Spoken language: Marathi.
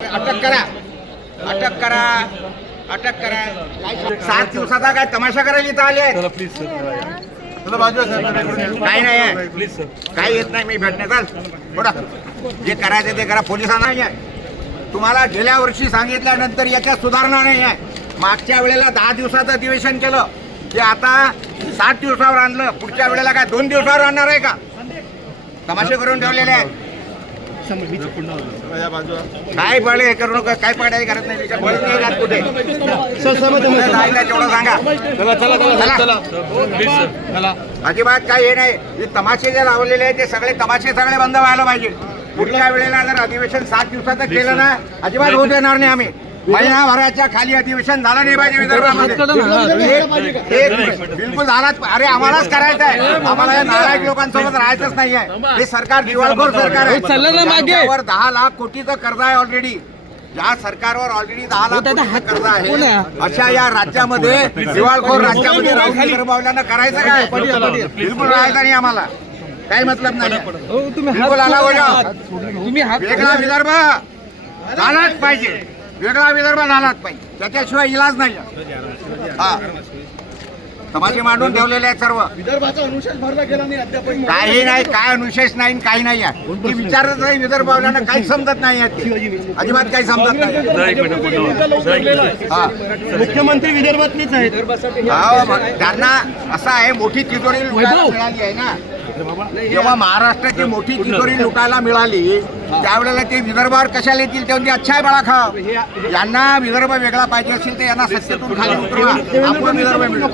अटक करा, अटक करा, अटक करा. 7 दिवसाचा काय तमाशा करायला इथं आले आहेत? प्लीज सर काही नाही आहे, प्लीज सर. काही येत नाही. मी भेटण्यात थोडा जे करायचं ते करा. पोलिसांना नाही आहे. तुम्हाला गेल्या वर्षी सांगितल्यानंतर याच्यात सुधारणा नाही आहे. मागच्या वेळेला 10 दिवसाचं अधिवेशन केलं ते आता 7 दिवसावर आणलं. पुढच्या वेळेला काय 2 दिवसावर आणणार आहे का? तमाशे करून ठेवलेले आहेत. काय पडले हे करू नका. काय पडायची गरज नाही. तिच्या बळी नाही जात कुठे. जायला तेवढं सांगा. प्लीज सर चला. अजिबात काही हे नाही. हे तमाशे जे लावलेले आहेत ते सगळे तमाशे सगळे बंद व्हायला पाहिजे. पुढच्या वेळेला जर अधिवेशन 7 दिवसाचं केलं ना अजिबात होऊ देणार नाही आम्ही. महिनाभराच्या खाली अधिवेशन झालं नाही पाहिजे विदर्भामध्ये. बिलकुल झाला. अरे आम्हालाच करायचं आहे. आम्हाला या नालायक लोकांसोबत राहायचंच नाही आहे. हे सरकार दिवाळखोर सरकार आहे. त्यावर 10 लाख कोटीचं कर्ज आहे ऑलरेडी. या सरकारवर ऑलरेडी 10 लाख कोटीचं कर्ज आहे. अशा या राज्यामध्ये दिवाळखोर राज्यामध्ये राहून विदर्भावल्यांना करायचं काय? बिलकुल राहायचं नाही आम्हाला. काही मतलब नाही. बिलकुल आला हो जाओ. वेगळा विदर्भ झालाच पाहिजे. वेगळा विदर्भ झालाच पाहिजे. त्याच्याशिवाय इलाज नाही. हा तमाशे मांडून ठेवलेले आहेत सर्व. विदर्भाचा अनुशेष भरला गेला नाही अद्याप. काही नाही. काय अनुशेष नाही काही नाही आहे. ती विचारत नाही. विदर्भावल्यांना काही समजत नाही आहे. अजिबात काही समजत नाही. मुख्यमंत्री विदर्भातलीच आहेत. त्यांना असं आहे मोठी तिजोरी लुटायला मिळाली आहे ना. जेव्हा महाराष्ट्राची मोठी तिजोरी लुटायला मिळाली त्यावेळेला ते विदर्भावर कशाला येतील? ते म्हणजे अच्छा आहे बाळा खाव. यांना विदर्भ वेगळा पाहिजे असेल तर यांना सत्तेतून खाली उतरवा. आपण विदर्भ मिळू.